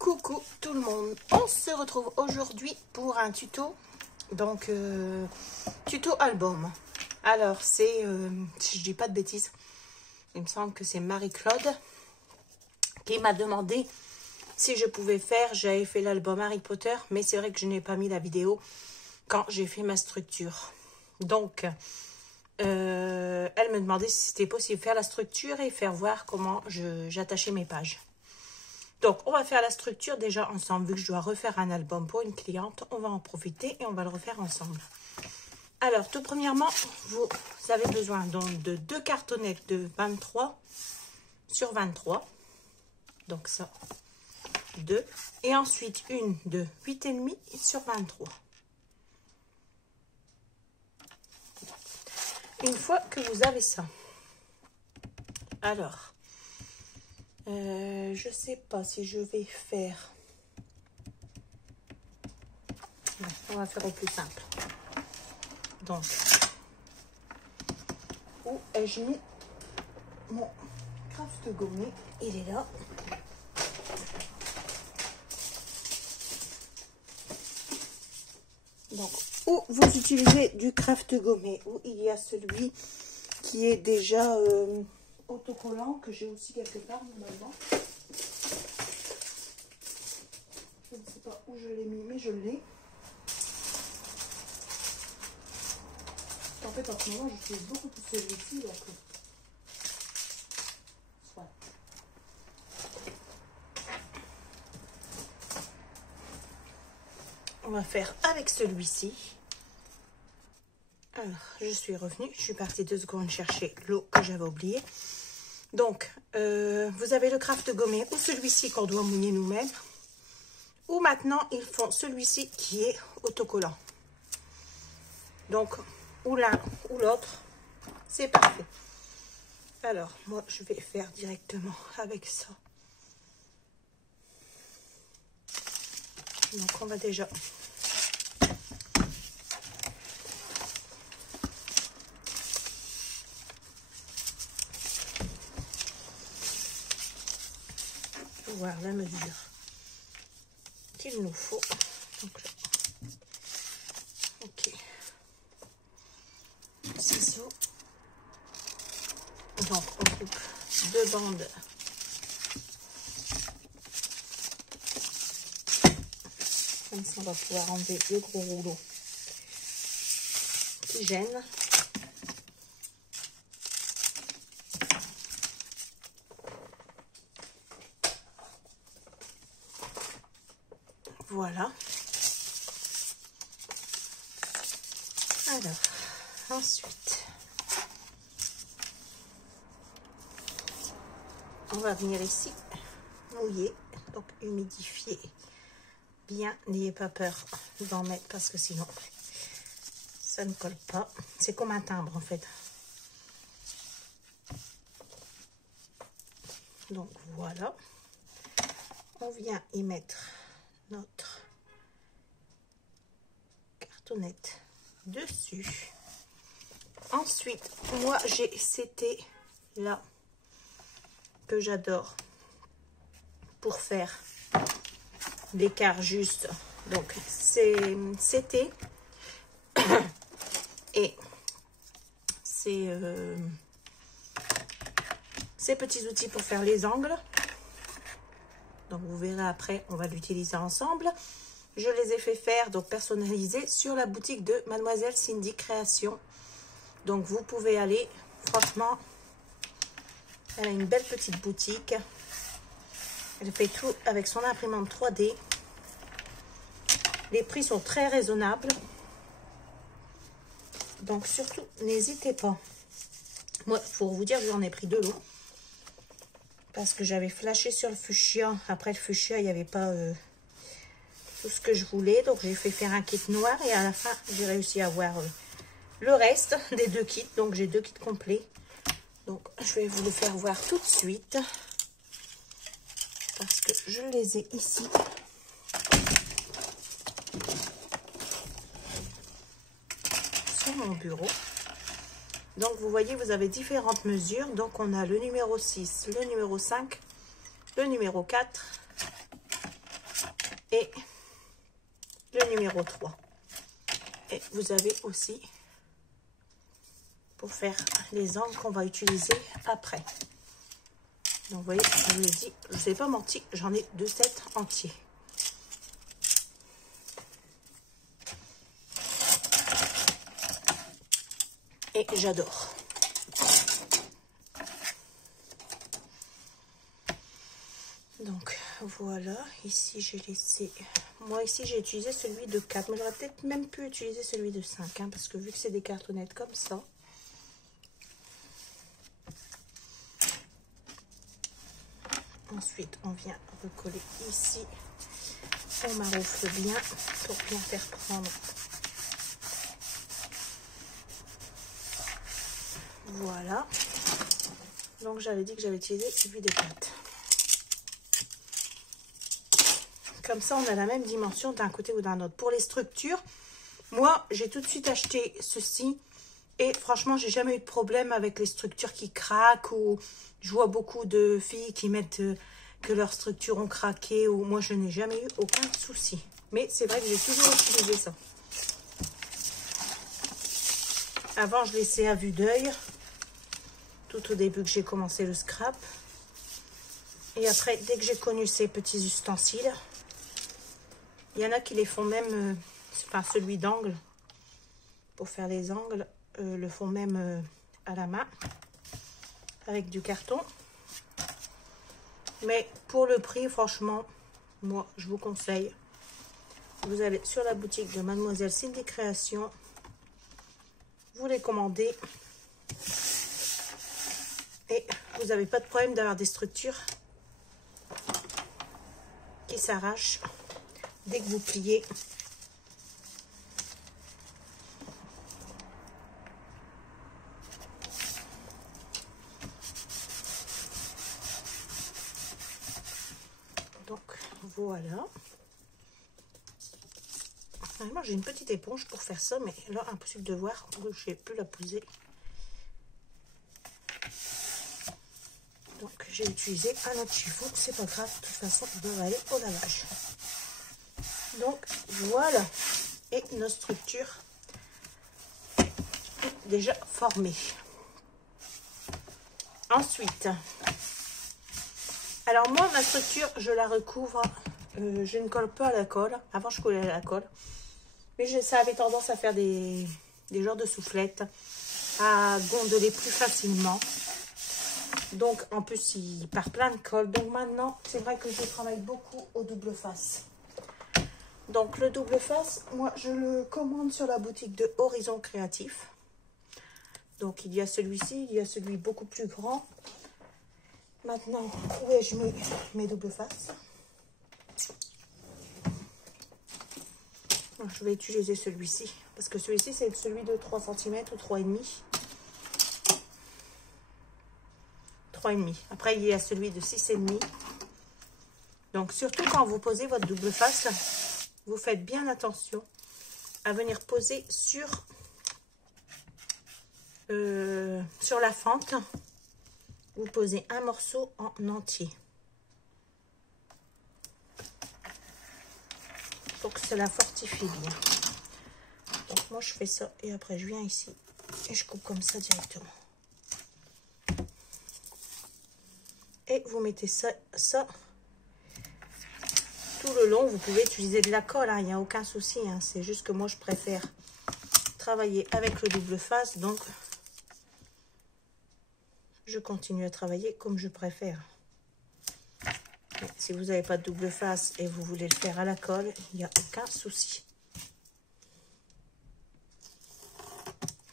Coucou tout le monde, on se retrouve aujourd'hui pour un tuto, donc tuto album. Alors c'est, si je dis pas de bêtises, il me semble que c'est Marie-Claude qui m'a demandé si je pouvais faire, j'avais fait l'album Harry Potter, mais c'est vrai que je n'ai pas mis la vidéo quand j'ai fait ma structure. Donc, elle me demandait si c'était possible de faire la structure et faire voir comment j'attachais mes pages. Donc, on va faire la structure déjà ensemble. Vu que je dois refaire un album pour une cliente, on va en profiter et on va le refaire ensemble. Alors, tout premièrement, vous avez besoin donc de 2 cartonnettes de 23 sur 23. Donc ça, 2. Et ensuite, une de 8,5 sur 23. Une fois que vous avez ça, alors... je sais pas si je vais faire. On va faire au plus simple. Donc, où ai-je mis mon craft gommé? Il est là. Donc, où vous utilisez du craft gommé, où il y a celui qui est déjà autocollant, que j'ai aussi quelque part normalement. Je ne sais pas où je l'ai mis, mais je l'ai. En fait, en ce moment, j'utilise beaucoup plus celui-ci, donc soit. On va faire avec celui-ci. Alors, je suis revenue. Je suis partie 2 secondes chercher l'eau que j'avais oubliée. Donc, vous avez le craft gommé ou celui-ci qu'on doit mouiller nous-mêmes. Ou maintenant, ils font celui-ci qui est autocollant. Donc, ou l'un ou l'autre, c'est parfait. Alors, moi, je vais faire directement avec ça. Donc, on va déjà... voir la mesure qu'il nous faut. Donc là, ok, ciseaux. Donc on coupe 2 bandes comme ça, on va pouvoir enlever le gros rouleau qui gêne. Voilà. Alors, ensuite, on va venir ici, mouiller, donc humidifier bien. N'ayez pas peur d'en mettre parce que sinon, ça ne colle pas. C'est comme un timbre en fait. Donc voilà. On vient y mettre notre cartonnette dessus. Ensuite, moi j'ai c'était là que j'adore pour faire l'écart juste. Donc c'était et c'est ces petits outils pour faire les angles. Donc, vous verrez après, on va l'utiliser ensemble. Je les ai fait faire, donc personnalisés, sur la boutique de Mademoiselle Cindy Création. Donc, vous pouvez aller. Franchement, elle a une belle petite boutique. Elle fait tout avec son imprimante 3D. Les prix sont très raisonnables. Donc, surtout, n'hésitez pas. Moi, pour vous dire, j'en ai pris 2 lots. Parce que j'avais flashé sur le fuchsia. Après le fuchsia, il n'y avait pas tout ce que je voulais. Donc, j'ai fait faire un kit noir. Et à la fin, j'ai réussi à avoir le reste des 2 kits. Donc, j'ai 2 kits complets. Donc, je vais vous le faire voir tout de suite. Parce que je les ai ici. Sur mon bureau. Donc, vous voyez, vous avez différentes mesures. Donc, on a le numéro 6, le numéro 5, le numéro 4 et le numéro 3. Et vous avez aussi pour faire les angles qu'on va utiliser après. Donc vous voyez, je vous l'ai dit, je ne vous ai pas menti, j'en ai 2 sets entiers. Et j'adore. Donc voilà, ici j'ai laissé, moi ici j'ai utilisé celui de 4, mais j'aurais peut-être même pu utiliser celui de 5, hein, parce que vu que c'est des cartonnettes comme ça, ensuite on vient recoller ici, on maroufle bien pour bien faire prendre. Voilà, donc j'avais dit que j'avais utilisé celui de 4. Comme ça, on a la même dimension d'un côté ou d'un autre. Pour les structures, moi, j'ai tout de suite acheté ceci. Et franchement, j'ai jamais eu de problème avec les structures qui craquent. Ou je vois beaucoup de filles qui mettent que leurs structures ont craqué. Ou moi, je n'ai jamais eu aucun souci. Mais c'est vrai que j'ai toujours utilisé ça. Avant, je laissais à vue d'œil. Tout au début que j'ai commencé le scrap. Et après, dès que j'ai connu ces petits ustensiles... Il y en a qui les font même, enfin celui d'angle, pour faire les angles, le font même à la main, avec du carton. Mais pour le prix, franchement, moi, je vous conseille. Vous allez sur la boutique de Mademoiselle Cindy Création, vous les commandez, et vous n'avez pas de problème d'avoir des structures qui s'arrachent. Dès que vous pliez, donc voilà. Moi j'ai une petite éponge pour faire ça, mais là impossible de voir, je n'ai plus la poser. Donc j'ai utilisé un autre chiffon, c'est pas grave, de toute façon on va aller au lavage. Donc voilà, et nos structures déjà formées. Ensuite, alors moi ma structure je la recouvre, je ne colle pas à la colle. Avant je collais à la colle, mais ça avait tendance à faire des genres de soufflettes, à gondoler plus facilement. Donc en plus il part plein de colle. Donc maintenant c'est vrai que je travaille beaucoup au double face. Donc le double face, moi je le commande sur la boutique de Horizon Créatif. Donc il y a celui-ci, il y a celui beaucoup plus grand. Maintenant, où ai-je mis mes double faces? Je vais utiliser celui-ci, parce que celui-ci c'est celui de 3 cm ou 3,5. 3,5. Après il y a celui de 6,5. Donc surtout quand vous posez votre double face, vous faites bien attention à venir poser sur la fente. Vous posez un morceau en entier. Pour que cela fortifie bien. Donc moi je fais ça et après je viens ici et je coupe comme ça directement. Et vous mettez ça tout le long. Vous pouvez utiliser de la colle, hein, il n'y a aucun souci, hein. C'est juste que moi je préfère travailler avec le double face, donc je continue à travailler comme je préfère. Mais si vous n'avez pas de double face et vous voulez le faire à la colle, il n'y a aucun souci.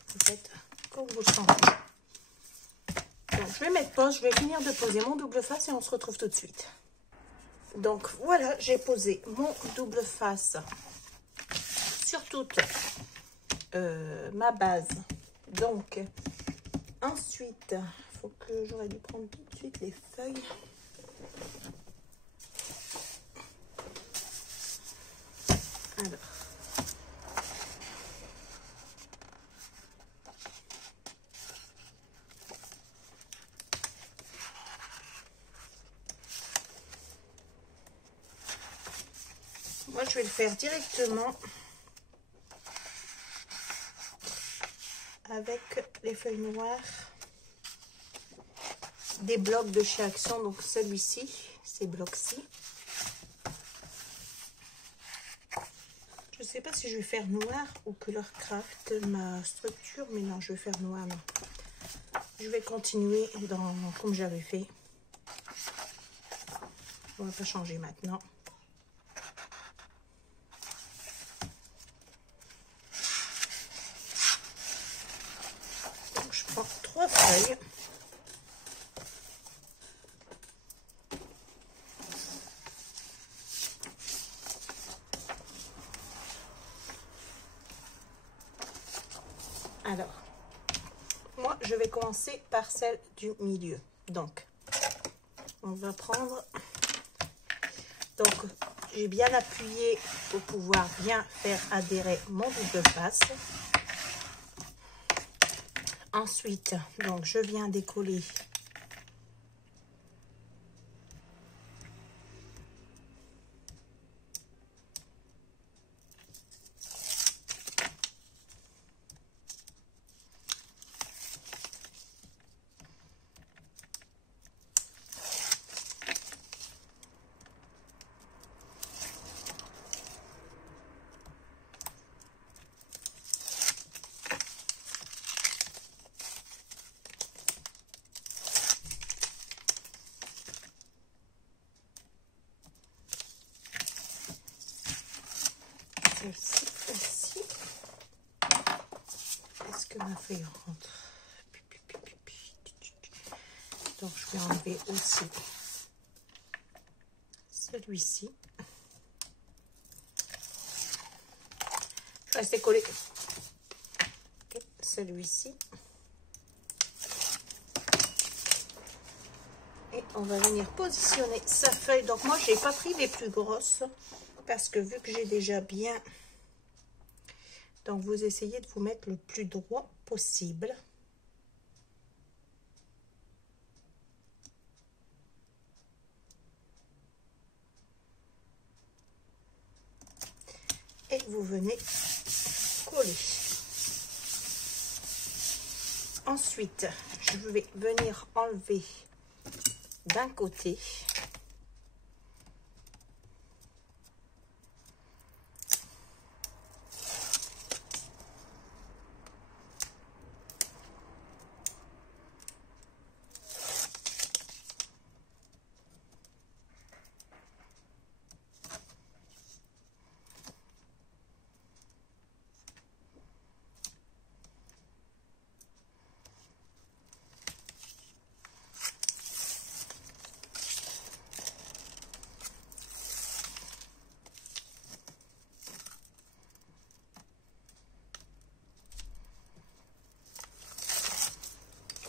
Vous faites comme vous le sentez. Donc je vais mettre pause, je vais finir de poser mon double face et on se retrouve tout de suite. Donc voilà, j'ai posé mon double face sur toute ma base. Donc ensuite, il faut que j'aurais dû prendre tout de suite les feuilles. Alors. Moi, je vais le faire directement avec les feuilles noires des blocs de chez Action. Donc, celui-ci, ces blocs-ci. Je ne sais pas si je vais faire noir ou Color Craft ma structure, mais non, je vais faire noir. Non. Je vais continuer comme j'avais fait. On va pas changer maintenant. Donc, je prends 3 feuilles. Alors, moi, je vais commencer par celle du milieu. Donc, on va prendre... Donc, j'ai bien appuyé pour pouvoir bien faire adhérer mon double face. Ensuite, donc, je viens décoller celle-ci aussi. Est-ce que ma feuille rentre? Donc, je vais enlever aussi celui-ci. Je vais rester collé. Et celui-ci. Et on va venir positionner sa feuille. Donc, moi, je n'ai pas pris les plus grosses parce que vu que j'ai déjà bien... Donc, vous essayez de vous mettre le plus droit possible. Et vous venez coller. Ensuite, je vais venir enlever d'un côté.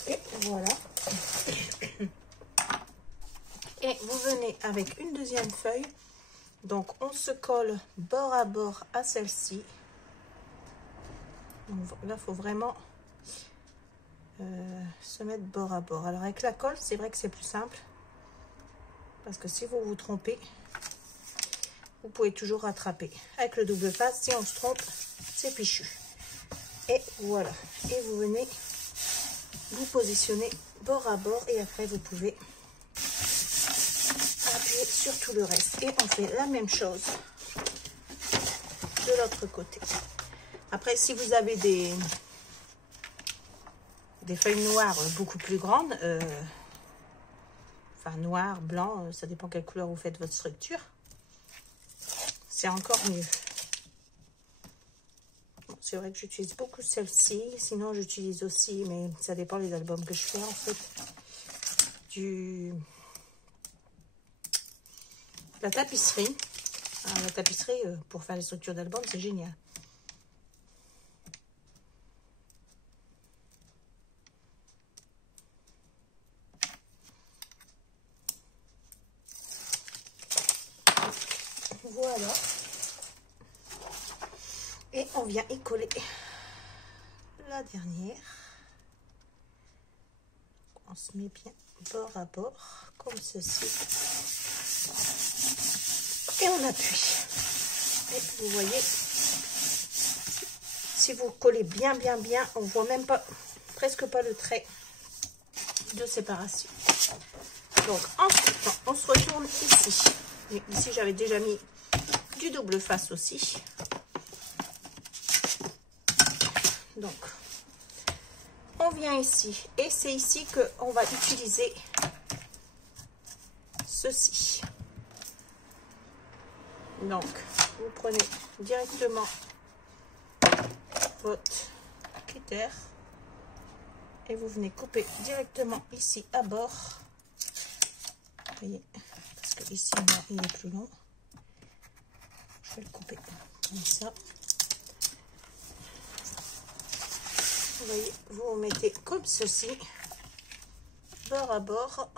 Et voilà. Et vous venez avec une deuxième feuille. Donc, on se colle bord à bord à celle-ci. Là, il faut vraiment se mettre bord à bord. Alors, avec la colle, c'est vrai que c'est plus simple. Parce que si vous vous trompez, vous pouvez toujours rattraper. Avec le double face, si on se trompe, c'est fichu. Et voilà. Et vous venez vous positionner bord à bord. Et après, vous pouvez appuyer sur tout le reste. Et on fait la même chose de l'autre côté. Après, si vous avez des feuilles noires beaucoup plus grandes, enfin noir, blanc, ça dépend quelle couleur vous faites votre structure, c'est encore mieux. Bon, c'est vrai que j'utilise beaucoup celle-ci, sinon j'utilise aussi, mais ça dépend des albums que je fais en fait, la tapisserie. Alors, la tapisserie, pour faire les structures d'albums, c'est génial. Voilà. Et on vient y coller la dernière. On se met bien bord à bord, comme ceci. Et on appuie. Et vous voyez, si vous collez bien, on voit même pas, presque pas le trait de séparation. Donc ensuite, on se retourne ici. Et ici, j'avais déjà mis du double face aussi. Donc, on vient ici et c'est ici qu'on va utiliser ceci. Donc, vous prenez directement votre cutter et vous venez couper directement ici à bord. Vous voyez, parce que ici, là, il est plus long. Je vais le couper comme ça. Vous voyez, vous mettez comme ceci, bord à bord,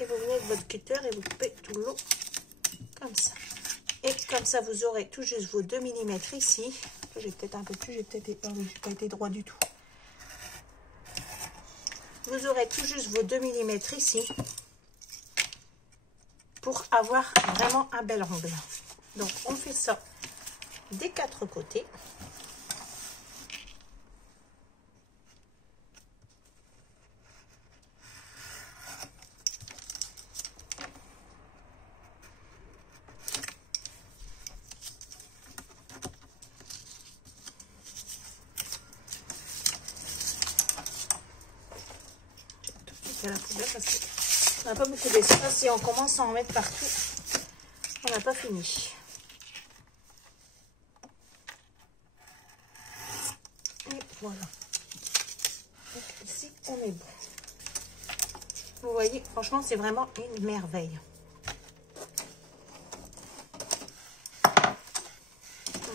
et vous venez avec votre cutter et vous coupez tout le long comme ça. Et comme ça, vous aurez tout juste vos 2 mm ici. J'ai peut-être un peu plus, j'ai peut-être pas été droit du tout. Vous aurez tout juste vos 2 mm ici pour avoir vraiment un bel angle. Donc, on fait ça des 4 côtés. À la poubelle parce qu'on n'a pas beaucoup d'espace. Si on commence à en mettre partout, on n'a pas fini. Et voilà. Donc ici, on est bon. Vous voyez, franchement, c'est vraiment une merveille.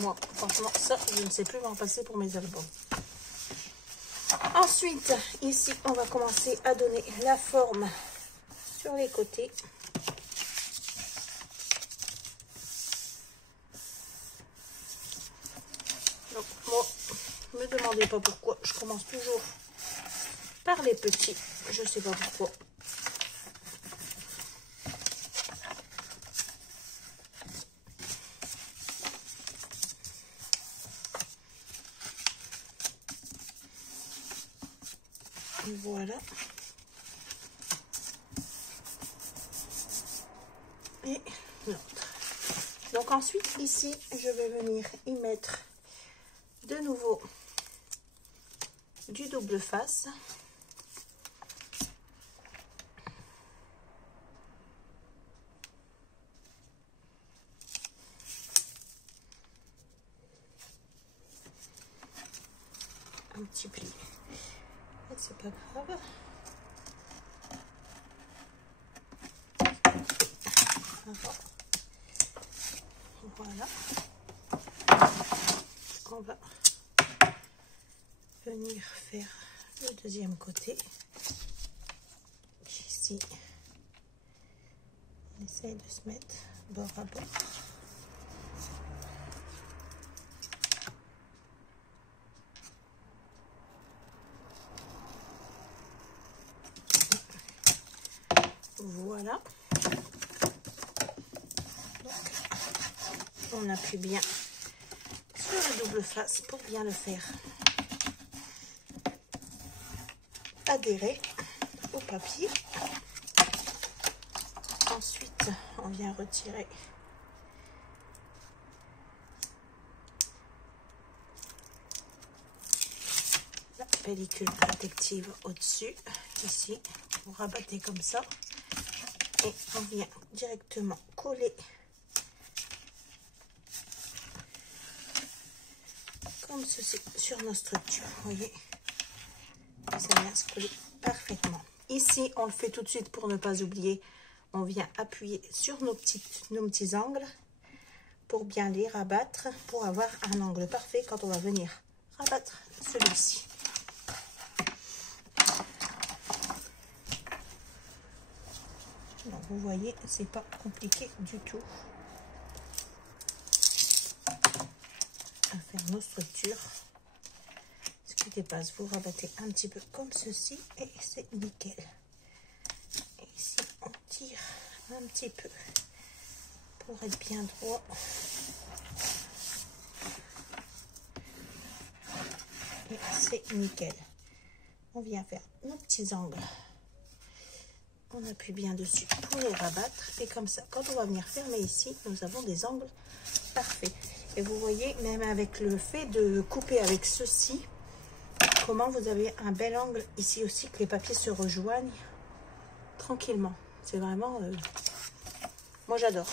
Moi, franchement, ça, je ne sais plus m'en passer pour mes albums. Ensuite, ici, on va commencer à donner la forme sur les côtés. Donc, moi, ne me demandez pas pourquoi. Je commence toujours par les petits. Je ne sais pas pourquoi. Voilà. Et l'autre. Donc ensuite, ici, je vais venir y mettre de nouveau du double face. Un petit pli. C'est pas grave. Voilà. On va venir faire le deuxième côté. Ici, on essaye de se mettre bord à bord. Voilà. Donc, on appuie bien sur la double face pour bien le faire adhérer au papier. Ensuite, on vient retirer la pellicule protective au-dessus. Ici, vous rabattez comme ça. Et on vient directement coller comme ceci sur nos structures. Vous voyez, ça vient se coller parfaitement. Ici, on le fait tout de suite pour ne pas oublier. On vient appuyer sur nos petits angles pour bien les rabattre, pour avoir un angle parfait quand on va venir rabattre celui-ci. Donc vous voyez, c'est pas compliqué du tout à faire nos structures. Ce qui dépasse, vous rabattez un petit peu comme ceci et c'est nickel. Et ici, on tire un petit peu pour être bien droit. Et c'est nickel. On vient faire nos petits angles. On appuie bien dessus pour les rabattre. Et comme ça, quand on va venir fermer ici, nous avons des angles parfaits. Et vous voyez, même avec le fait de couper avec ceci, comment vous avez un bel angle ici aussi, que les papiers se rejoignent tranquillement. C'est vraiment... moi, j'adore.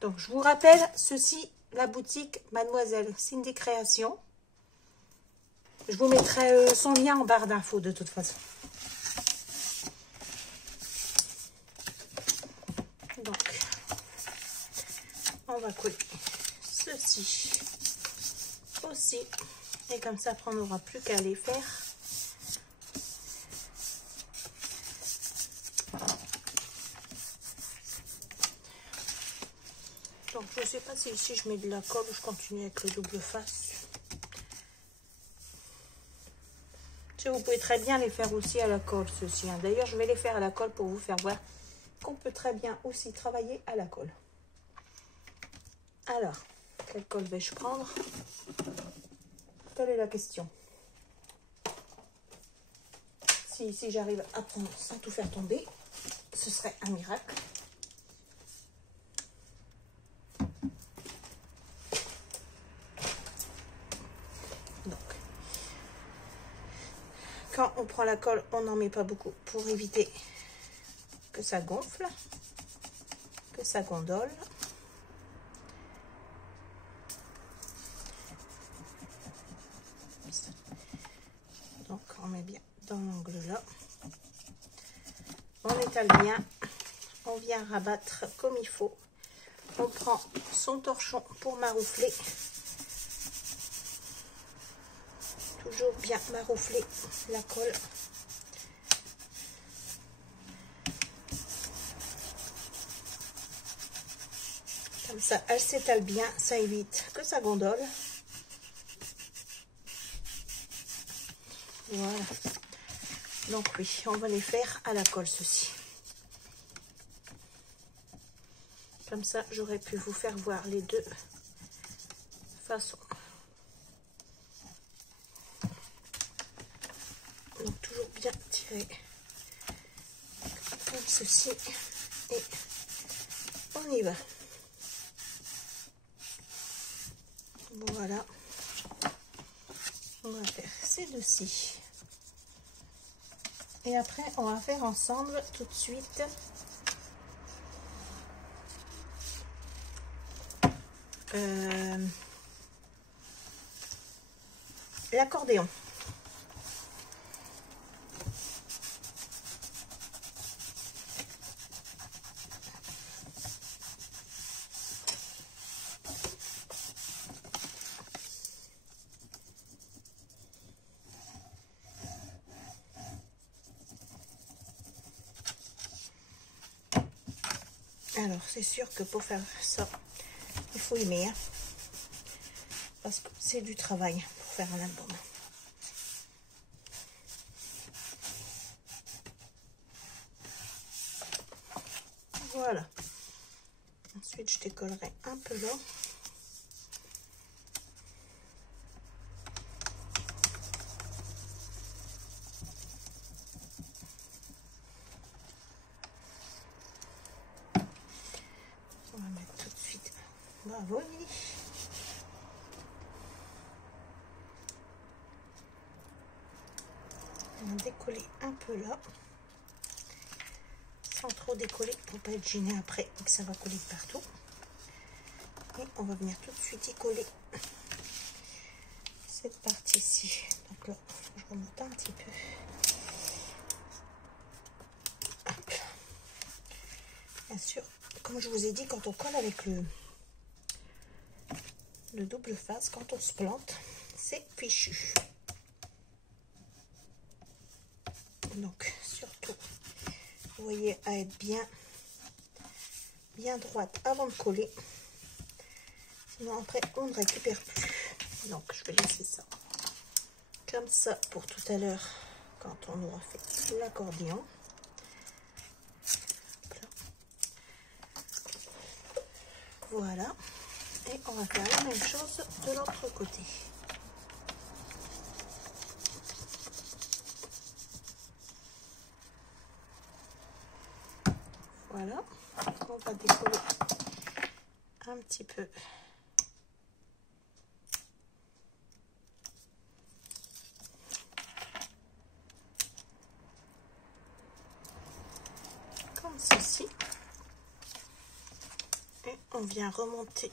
Donc, je vous rappelle, ceci, la boutique Mademoiselle Cindy Création. Je vous mettrai son lien en barre d'infos de toute façon. Donc, on va coller ceci aussi. Et comme ça, après, on n'aura plus qu'à les faire. Donc, je ne sais pas si ici, je mets de la colle ou je continue avec le double face. Vous pouvez très bien les faire aussi à la colle, ceci. D'ailleurs, je vais les faire à la colle pour vous faire voir qu'on peut très bien aussi travailler à la colle. Alors, quelle colle vais-je prendre? Quelle est la question? Si j'arrive à prendre sans tout faire tomber, ce serait un miracle. Quand on prend la colle, on n'en met pas beaucoup pour éviter que ça gonfle, que ça gondole. Donc, on met bien dans l'angle là. On étale bien. On vient rabattre comme il faut. On prend son torchon pour maroufler. Toujours bien maroufler la colle. Comme ça, elle s'étale bien, ça évite que ça gondole. Voilà. Donc oui, on va les faire à la colle, ceci. Comme ça, j'aurais pu vous faire voir les deux façons. Donc toujours bien tirer comme ceci et on y va. Voilà, on va faire ces deux-ci et après on va faire ensemble tout de suite l'accordéon. Alors, c'est sûr que pour faire ça, il faut aimer, hein, parce que c'est du travail pour faire un album. Voilà. Ensuite, je décollerai un peu là. On va mettre tout de suite. Bravo, Lily. On va décoller un peu là. Sans trop décoller pour pas être gêné après et que ça va coller partout. Et on va venir tout de suite y coller cette partie-ci. Donc là, je remonte un petit peu. Hop. Bien sûr, comme je vous ai dit, quand on colle avec le double face, quand on se plante, c'est fichu. Donc, surtout, vous voyez, à être bien droite avant de coller. Sinon, après, on ne récupère plus. Donc, je vais laisser ça comme ça pour tout à l'heure, quand on aura fait l'accordéon. Voilà. Et on va faire la même chose de l'autre côté. Voilà, on va décoller un petit peu. Comme ceci. Et on vient remonter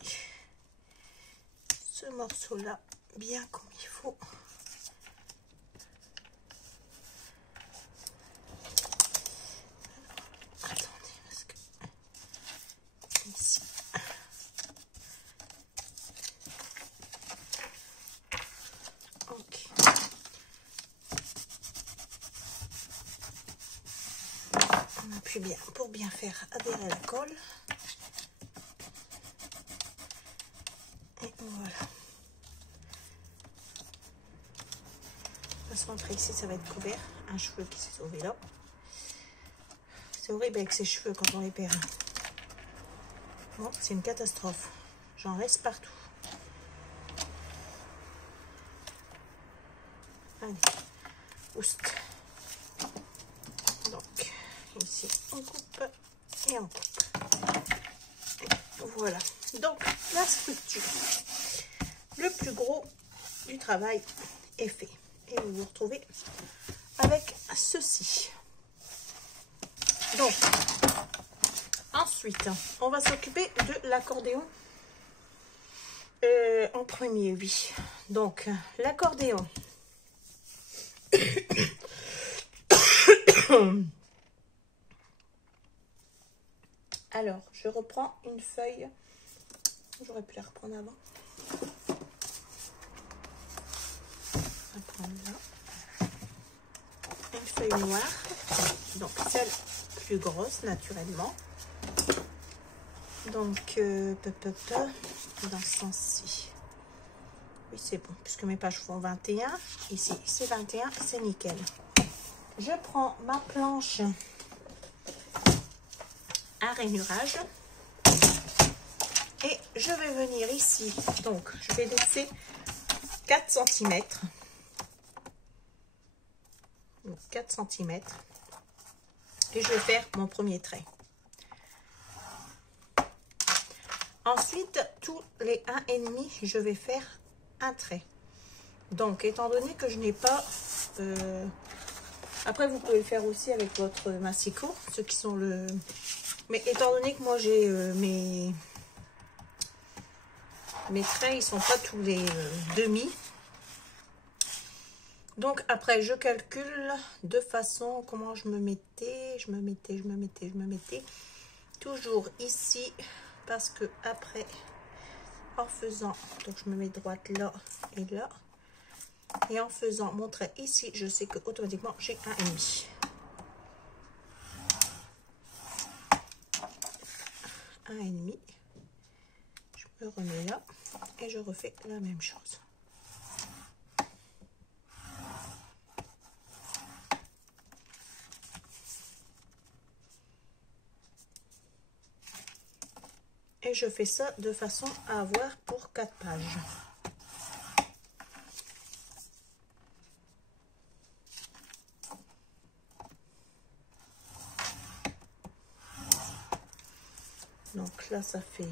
ce morceau-là bien comme il faut. Attendez, parce que ici. Ok. On appuie bien pour bien faire adhérer la colle. Et voilà. On va se montrer ici, ça va être couvert. Un cheveu qui s'est sauvé là. C'est horrible avec ses cheveux quand on les perd. Bon, c'est une catastrophe. J'en reste partout. Allez, oust. Donc, ici, on coupe et on coupe. Et voilà. Donc, la structure. Le plus gros du travail est fait. Et vous vous retrouvez avec ceci. Donc, ensuite, on va s'occuper de l'accordéon en premier, oui. Donc, l'accordéon. Alors, je reprends une feuille. J'aurais pu la reprendre avant. On va prendre là. Une feuille noire. Donc, celle plus grosse, naturellement. Donc, dans ce sens-ci. Oui, c'est bon, puisque mes pages font 21. Ici, c'est 21, c'est nickel. Je prends ma planche à rainurage. Et je vais venir ici. Donc, je vais laisser 4 cm. Donc, 4 cm. Et je vais faire mon premier trait. Ensuite, tous les 1,5, je vais faire un trait. Donc, étant donné que je n'ai pas... Après, vous pouvez le faire aussi avec votre massicot, ceux qui sont le... Mais étant donné que moi, j'ai mes traits, ils sont pas tous les demi. Donc, après, je calcule de façon... Comment je me mettais. Je me mettais. Toujours ici. Parce que après, en faisant... Donc, je me mets droite là et là. Et en faisant mon trait ici, je sais que automatiquement, j'ai 1,5. 1,5. Je me remets là. Et je refais la même chose. Et je fais ça de façon à avoir pour 4 pages. Donc là, ça fait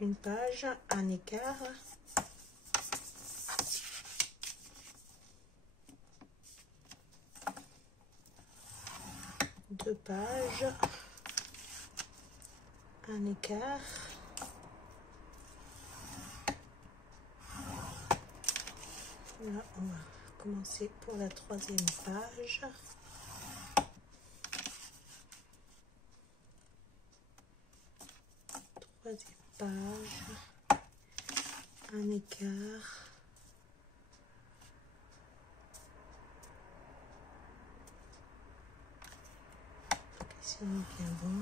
une page, un écart. Deux pages. Un écart. Là, on va commencer pour la 3e page. Troisième page. Un écart. Ici, on est bien bon.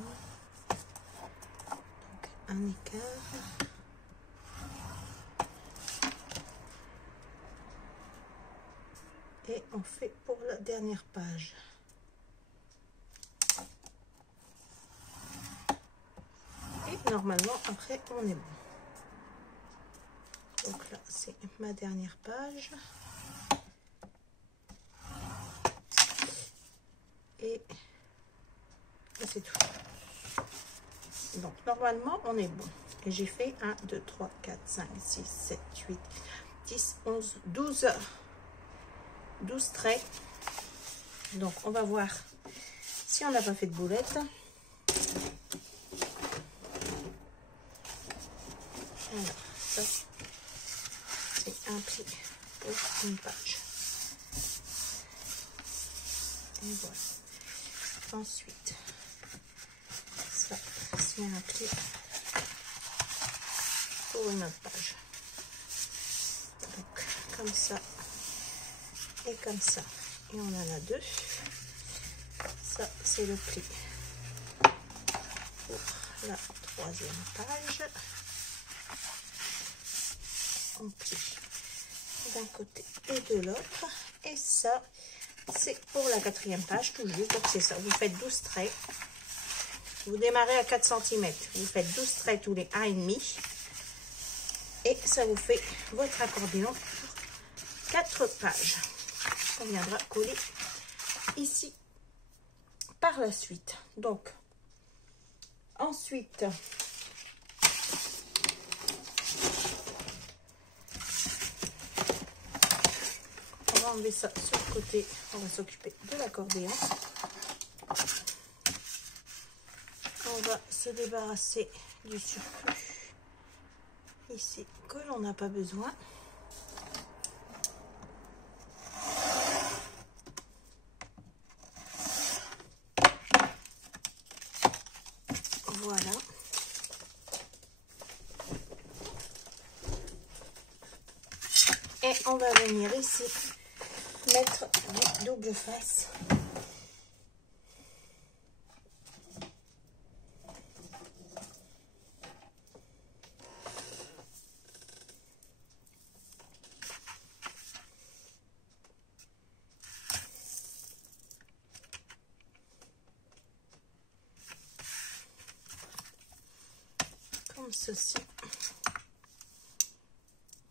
Donc, un écart. Et on fait pour la dernière page. Et normalement, après, on est bon. Donc là, c'est ma dernière page. Et c'est tout. Donc, normalement, on est bon. Et j'ai fait 1, 2, 3, 4, 5, 6, 7, 8, 10, 11, 12 traits. Donc, on va voir si on n'a pas fait de boulettes. Alors, ça, c'est un pli pour une page. Et voilà. Ensuite, ça, c'est un pli pour une autre page. Donc, comme ça et comme ça. Et on en a 2. Ça, c'est le pli pour la 3e page. On plie d'un côté et de l'autre. Et ça, c'est pour la 4e page, tout juste. Donc, c'est ça. Vous faites 12 traits. Vous démarrez à 4 cm. Vous faites 12 traits tous les 1,5. Et ça vous fait votre accordéon pour 4 pages. On viendra coller ici par la suite. Donc, ensuite, on va enlever ça sur le côté. On va s'occuper de l'accordéon. On va se débarrasser du surplus ici que l'on n'a pas besoin. Voilà. Et on va venir ici mettre du double face. Comme ceci.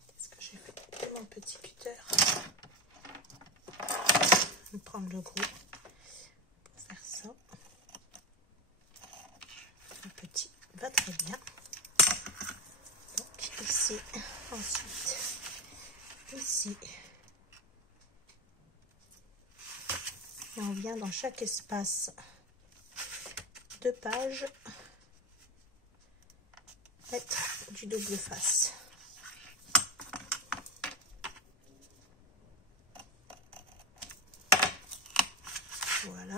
Qu'est-ce que j'ai fait de mon petit cutter? Je vais prendre le gros pour faire ça. Le petit va très bien. Donc ici, ensuite ici. Et on vient dans chaque espace de page mettre du double face. Voilà.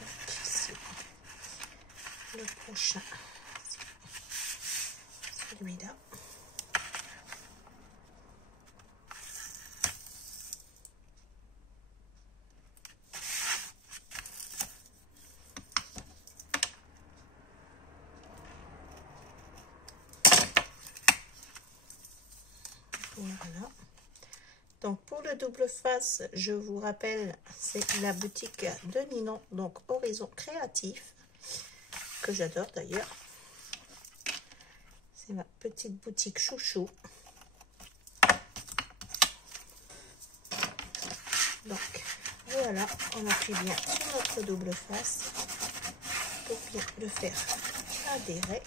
Donc ici, le prochain, celui-là. Voilà. Donc pour le double face, je vous rappelle, c'est la boutique de Ninon, donc Horizon Créatif, que j'adore d'ailleurs. C'est ma petite boutique chouchou. Donc voilà, on appuie bien sur notre double face pour bien le faire adhérer.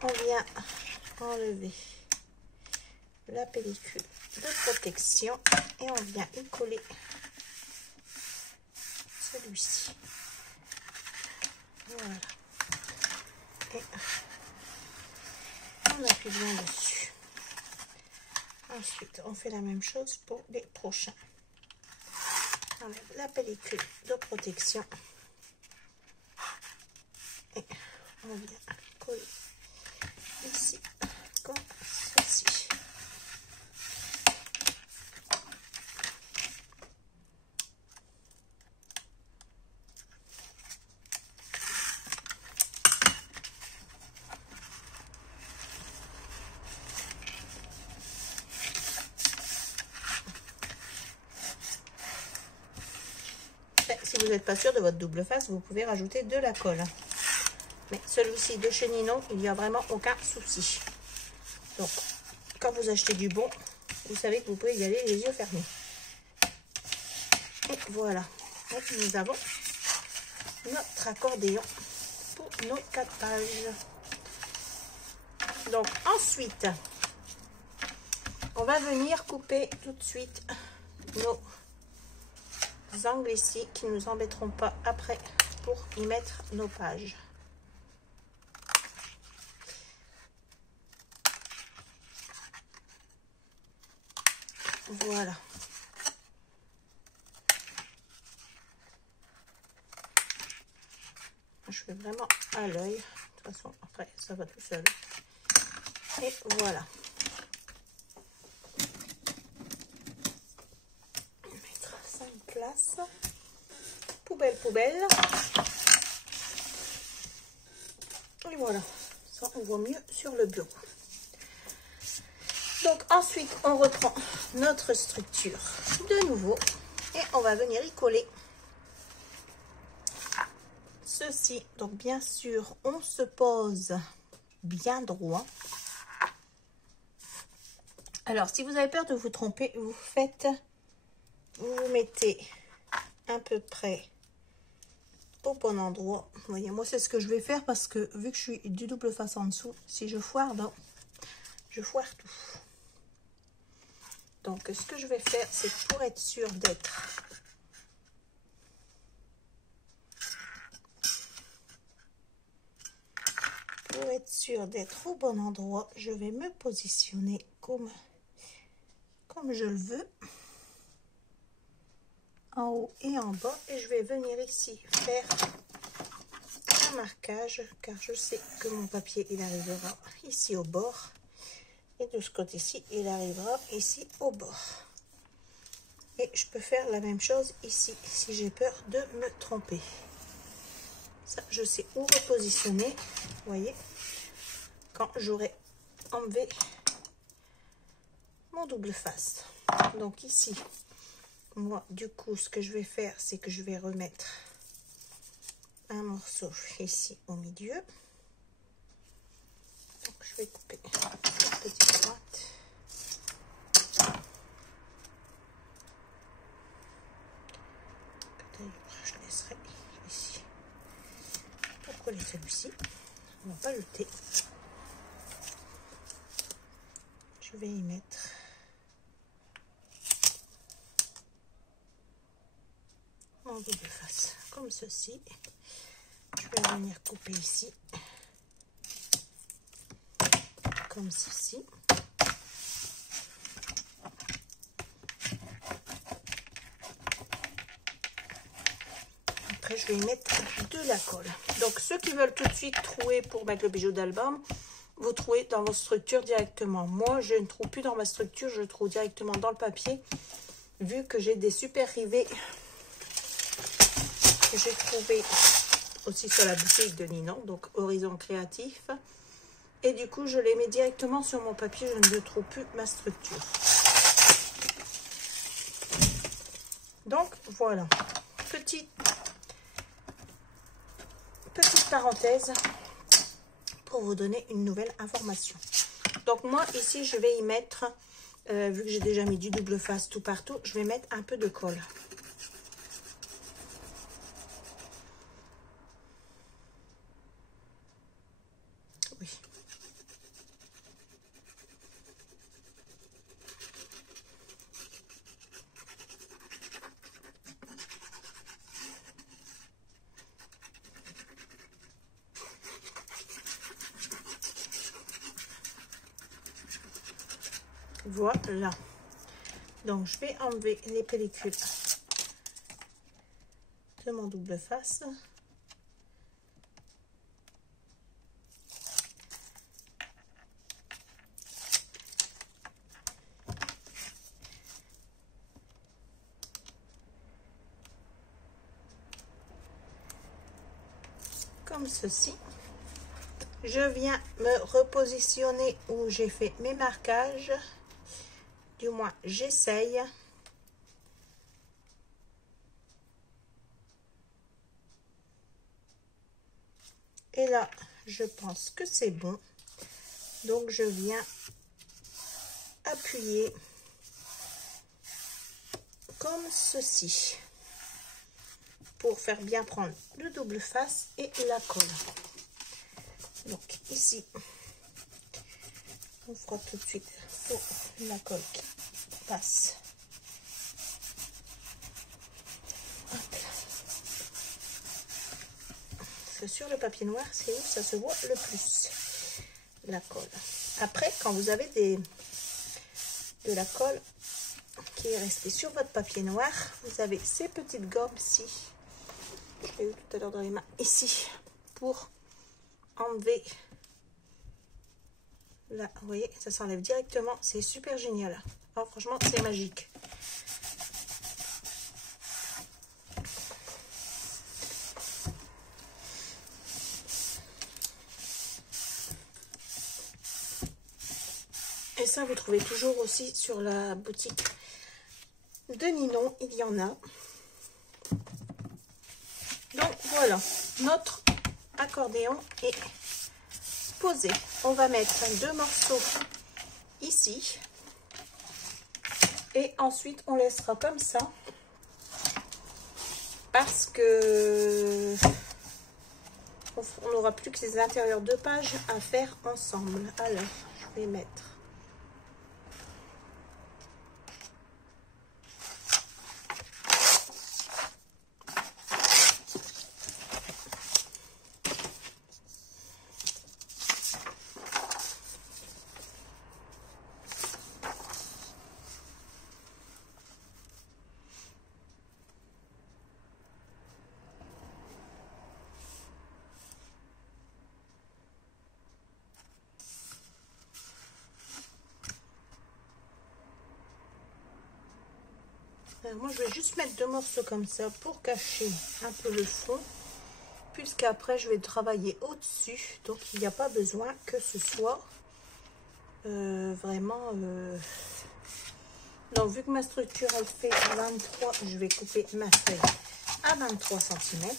On vient enlever la pellicule de protection et on vient y coller celui-ci. Voilà. Et on appuie bien dessus. Ensuite, on fait la même chose pour les prochains. On enlève la pellicule de protection et on vient coller ici comme ceci. Si vous n'êtes pas sûr de votre double face, vous pouvez rajouter de la colle. Mais celui-ci de chez Ninon, il n'y a vraiment aucun souci. Donc, quand vous achetez du bon, vous savez que vous pouvez y aller les yeux fermés. Et voilà. Donc, nous avons notre accordéon pour nos 4 pages. Donc ensuite, on va venir couper tout de suite nos angles ici qui ne nous embêteront pas après pour y mettre nos pages. Voilà. Je fais vraiment à l'œil. De toute façon, après, ça va tout seul. Et voilà. Je vais mettre 5 places. Poubelle, poubelle. Et voilà. Ça, on voit mieux sur le bureau. Donc, ensuite, on reprend notre structure de nouveau. Et on va venir y coller ceci. Donc, bien sûr, on se pose bien droit. Alors, si vous avez peur de vous tromper, vous mettez à peu près au bon endroit. Vous voyez, moi, c'est ce que je vais faire parce que vu que je suis du double face en dessous, si je foire, ben, je foire tout. Donc, ce que je vais faire, c'est pour être sûr d'être au bon endroit, je vais me positionner comme je le veux, en haut et en bas, et je vais venir ici faire un marquage, car je sais que mon papier, il arrivera ici au bord, et de ce côté-ci, il arrivera ici au bord. Et je peux faire la même chose ici, si j'ai peur de me tromper. Ça, je sais où repositionner, vous voyez, quand j'aurai enlevé mon double face. Donc ici, moi, du coup, ce que je vais faire, c'est que je vais remettre un morceau ici au milieu. Donc, je vais couper cette petite droite. Je laisserai ici pour coller celui-ci. On ne va pas jeter. Je vais y mettre mon double face comme ceci. Je vais venir couper ici comme ceci. Après, je vais y mettre de la colle. Donc, ceux qui veulent tout de suite trouer pour mettre le bijou d'album, vous trouvez dans votre structure directement. Moi, je ne trouve plus dans ma structure, je trouve directement dans le papier, vu que j'ai des super rivets que j'ai trouvé aussi sur la boutique de Ninon, donc Horizon Créatif. Et du coup, je les mets directement sur mon papier, je ne trouve plus ma structure. Donc, voilà. Petite parenthèse pour vous donner une nouvelle information. Donc, moi, ici, je vais y mettre, vu que j'ai déjà mis du double face tout partout, je vais mettre un peu de colle. Oui. Voilà. Donc, je vais enlever les pellicules de mon double face. Comme ceci. Je viens me repositionner où j'ai fait mes marquages. Du moins, j'essaye. Et là, je pense que c'est bon. Donc, je viens appuyer comme ceci pour faire bien prendre le double face et la colle. Donc ici, on frotte tout de suite pour la colle qui passe. Sur le papier noir, c'est où ça se voit le plus, la colle. Après, quand vous avez de la colle qui est restée sur votre papier noir, vous avez ces petites gommes-ci, je l'ai eu tout à l'heure dans les mains, ici, pour enlever. Là, vous voyez, ça s'enlève directement, c'est super génial. Oh, franchement, c'est magique. Et ça, vous trouvez toujours aussi sur la boutique de Ninon, il y en a. Donc voilà, notre accordéon est posé. On va mettre 2 morceaux ici. Et ensuite, on laissera comme ça. Parce que on n'aura plus que les intérieurs de page à faire ensemble. Alors, je vais mettre. Alors moi, je vais juste mettre 2 morceaux comme ça pour cacher un peu le fond, puisqu'après, je vais travailler au-dessus. Donc, il n'y a pas besoin que ce soit vraiment... Donc, vu que ma structure, elle fait 23, je vais couper ma feuille à 23 cm.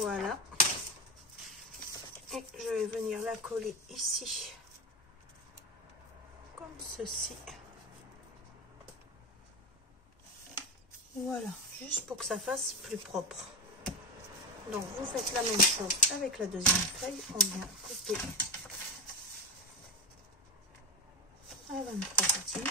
Voilà. Et je vais venir la coller ici, comme ceci. Voilà, juste pour que ça fasse plus propre. Donc, vous faites la même chose avec la deuxième feuille. On vient couper à 23 cm.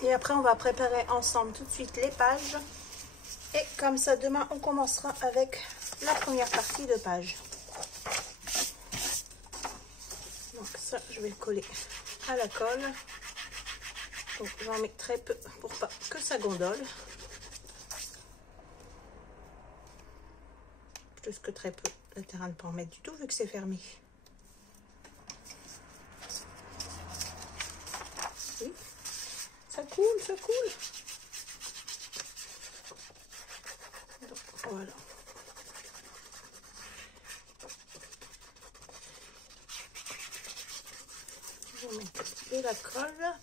Et après, on va préparer ensemble tout de suite les pages. Et comme ça, demain, on commencera avec la première partie de page. Donc ça, je vais le coller à la colle. Donc j'en mets très peu pour pas que ça gondole. Plus que très peu. Le terrain ne peut en mettre du tout vu que c'est fermé. Oui. Ça coule, ça coule. Donc, voilà. Je mets de la colle.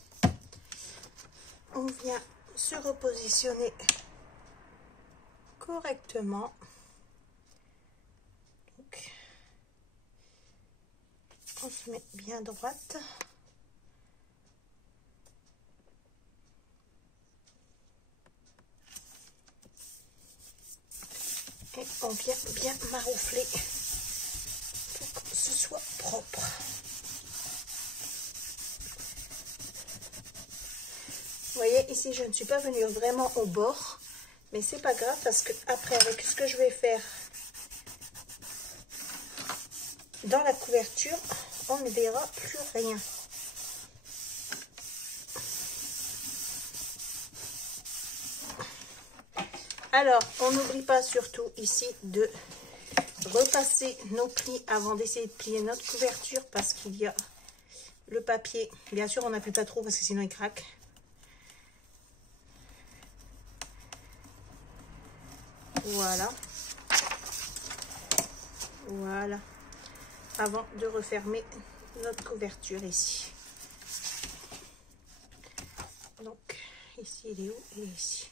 On vient se repositionner correctement. Donc, on se met bien droite. Et on vient bien maroufler pour que ce soit propre. Vous voyez, ici, je ne suis pas venue vraiment au bord, mais c'est pas grave parce que après, avec ce que je vais faire dans la couverture, on ne verra plus rien. Alors, on n'oublie pas surtout ici de repasser nos plis avant d'essayer de plier notre couverture parce qu'il y a le papier. Bien sûr, on n'appuie pas trop parce que sinon il craque. Voilà. Voilà. Avant de refermer notre couverture ici. Donc, ici, il est où? Il est ici.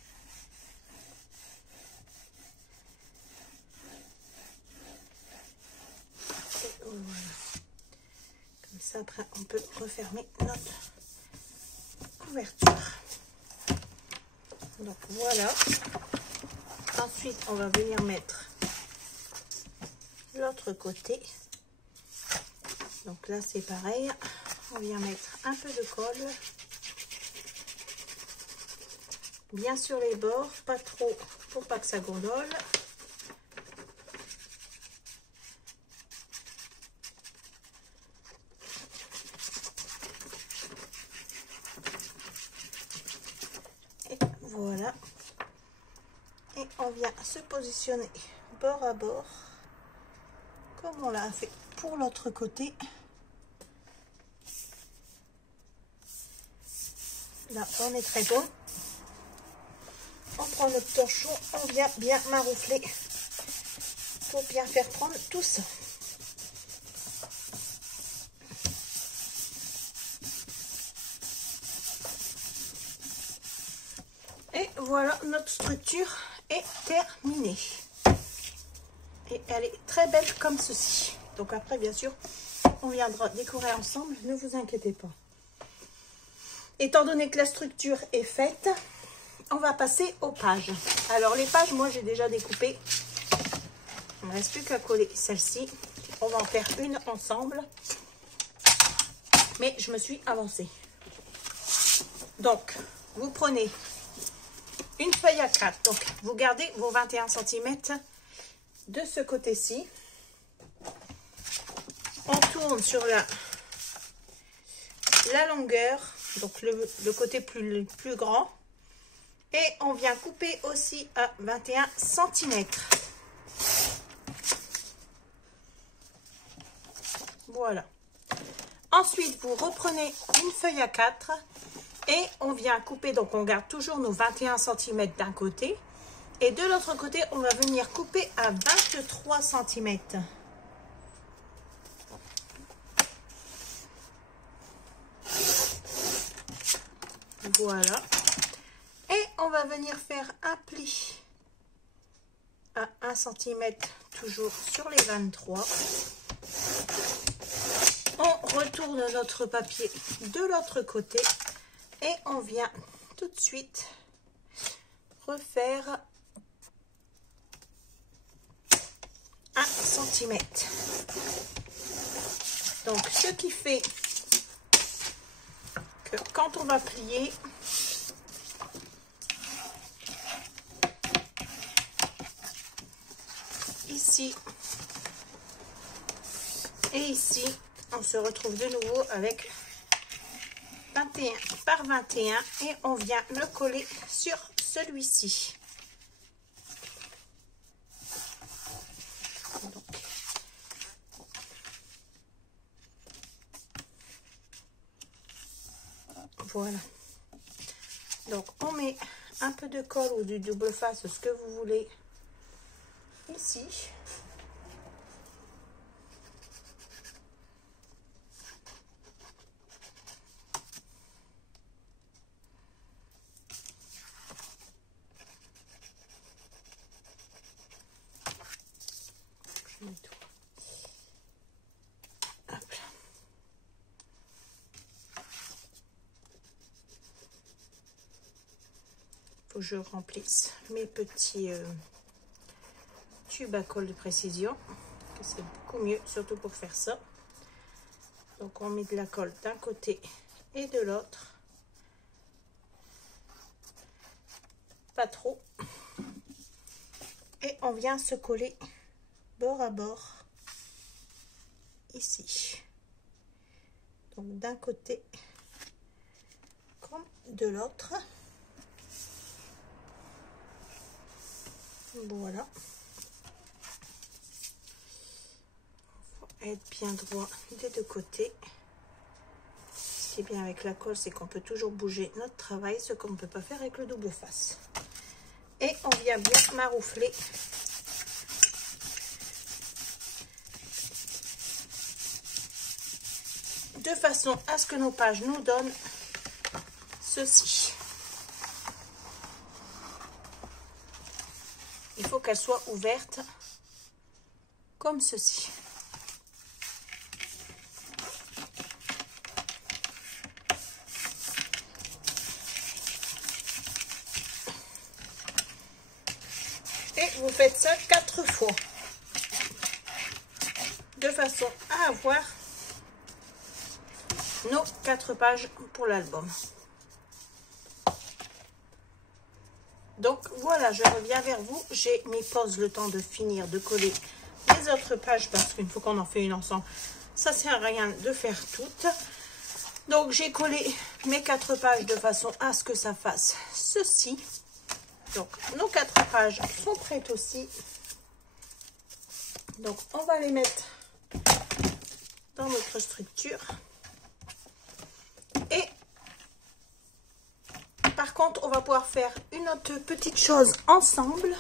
Et voilà. Comme ça, après, on peut refermer notre couverture. Donc, voilà. Ensuite, on va venir mettre l'autre côté. Donc là, c'est pareil. On vient mettre un peu de colle. Bien sur les bords, pas trop pour pas que ça gondole. Et voilà. Et on vient se positionner bord à bord, comme on l'a fait pour l'autre côté. Là, on est très bon. On prend notre torchon, on vient bien maroufler pour bien faire prendre tout ça. Et voilà, notre structure est terminée. Et elle est très belle comme ceci. Donc après, bien sûr, on viendra décorer ensemble, ne vous inquiétez pas. Étant donné que la structure est faite, on va passer aux pages. Alors les pages, moi j'ai déjà découpé. Il ne me reste plus qu'à coller celle-ci. On va en faire une ensemble. Mais je me suis avancée. Donc, vous prenez une feuille à 4. Donc, vous gardez vos 21 cm de ce côté-ci. On tourne sur la longueur, donc le côté plus grand. Et on vient couper aussi à 21 cm. Voilà. Ensuite, vous reprenez une feuille à 4 et on vient couper. Donc, on garde toujours nos 21 cm d'un côté. Et de l'autre côté, on va venir couper à 23 cm. Voilà. Et on va venir faire un pli à 1 cm, toujours sur les 23. On retourne notre papier de l'autre côté et on vient tout de suite refaire 1 cm. Donc, ce qui fait que quand on va plier, ici et ici, on se retrouve de nouveau avec 21 par 21 et on vient le coller sur celui-ci. Voilà. Donc, on met un peu de colle ou du double face, ce que vous voulez, ici. Je mets tout. Hop là. Faut que je remplisse mes petits tubes à colle de précision. C'est beaucoup mieux, surtout pour faire ça. Donc on met de la colle d'un côté et de l'autre. Pas trop. Et on vient se coller bord à bord ici. Donc d'un côté comme de l'autre. Voilà. Être bien droit des deux côtés. Ce qui est bien avec la colle, c'est qu'on peut toujours bouger notre travail, ce qu'on ne peut pas faire avec le double face. et on vient bien maroufler de façon à ce que nos pages nous donnent ceci. Il faut qu'elle soit ouverte comme ceci. Et vous faites ça 4 fois de façon à avoir nos 4 pages pour l'album. Donc voilà, je reviens vers vous. J'ai mis pause le temps de finir de coller les autres pages parce qu'une fois qu'on en fait une ensemble, ça sert à rien de faire toutes. Donc j'ai collé mes 4 pages de façon à ce que ça fasse ceci. Donc nos 4 pages sont prêtes aussi. Donc on va les mettre dans notre structure. Et par contre, on va pouvoir faire une autre petite chose ensemble.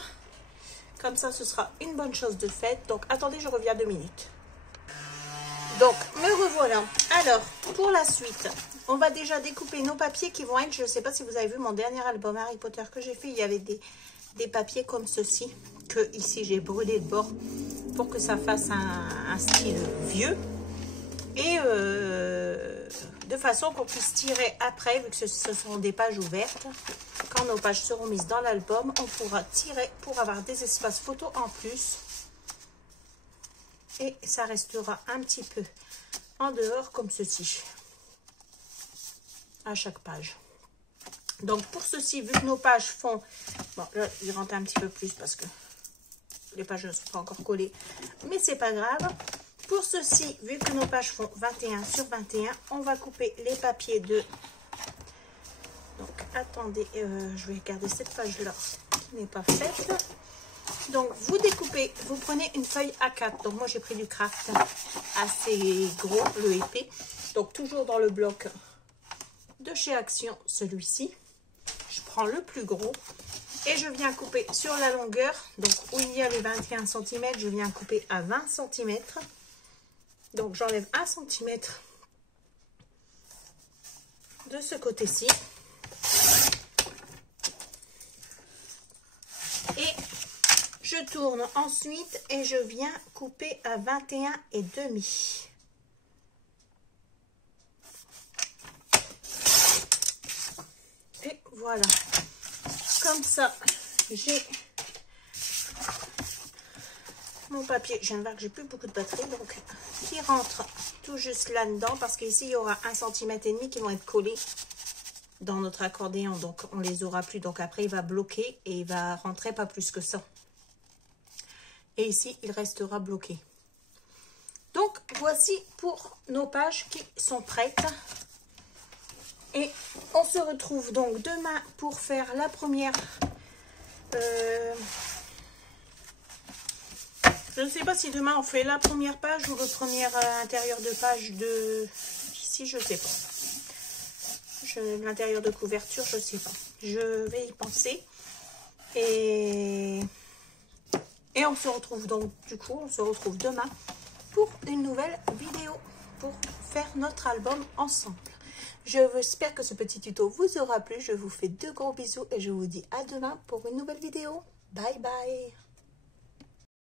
Comme ça, ce sera une bonne chose de faite. Donc, attendez, je reviens 2 minutes. Donc, me revoilà. Alors, pour la suite, on va déjà découper nos papiers qui vont être... Je ne sais pas si vous avez vu mon dernier album Harry Potter que j'ai fait. Il y avait des papiers comme ceci. Que ici, j'ai brûlé le bord pour que ça fasse un style vieux. Et de façon qu'on puisse tirer après, vu que ce seront des pages ouvertes. Quand nos pages seront mises dans l'album, on pourra tirer pour avoir des espaces photos en plus. Et ça restera un petit peu en dehors comme ceci. À chaque page. Donc pour ceci, vu que nos pages font... Bon, là, il rentre un petit peu plus parce que les pages ne sont pas encore collées. Mais c'est pas grave. Pour ceci, vu que nos pages font 21 sur 21, on va couper les papiers de... Donc, attendez, je vais garder cette page-là qui n'est pas faite. Donc, vous découpez, vous prenez une feuille A4. Donc, moi, j'ai pris du craft assez gros, le épais. Donc, toujours dans le bloc de chez Action, celui-ci. Je prends le plus gros et je viens couper sur la longueur. Donc, où il y a les 21 cm, je viens couper à 20 cm. Donc, j'enlève 1 cm de ce côté-ci. Et je tourne ensuite et je viens couper à 21,5. Et voilà. Comme ça, j'ai mon papier. Je viens de voir que j'ai plus beaucoup de batterie, donc qui rentre tout juste là-dedans, parce qu'ici il y aura 1,5 cm qui vont être collés dans notre accordéon, donc on les aura plus. Donc après il va bloquer et il va rentrer pas plus que ça. Et ici il restera bloqué. Donc voici pour nos pages qui sont prêtes. Et on se retrouve donc demain pour faire la première... je ne sais pas si demain on fait la première page ou le premier intérieur de page de... Ici, je ne sais pas. L'intérieur de couverture, je ne sais pas. Je vais y penser. Et on se retrouve donc, du coup, on se retrouve demain pour une nouvelle vidéo pour faire notre album ensemble. J'espère que ce petit tuto vous aura plu. Je vous fais de gros bisous et je vous dis à demain pour une nouvelle vidéo. Bye bye.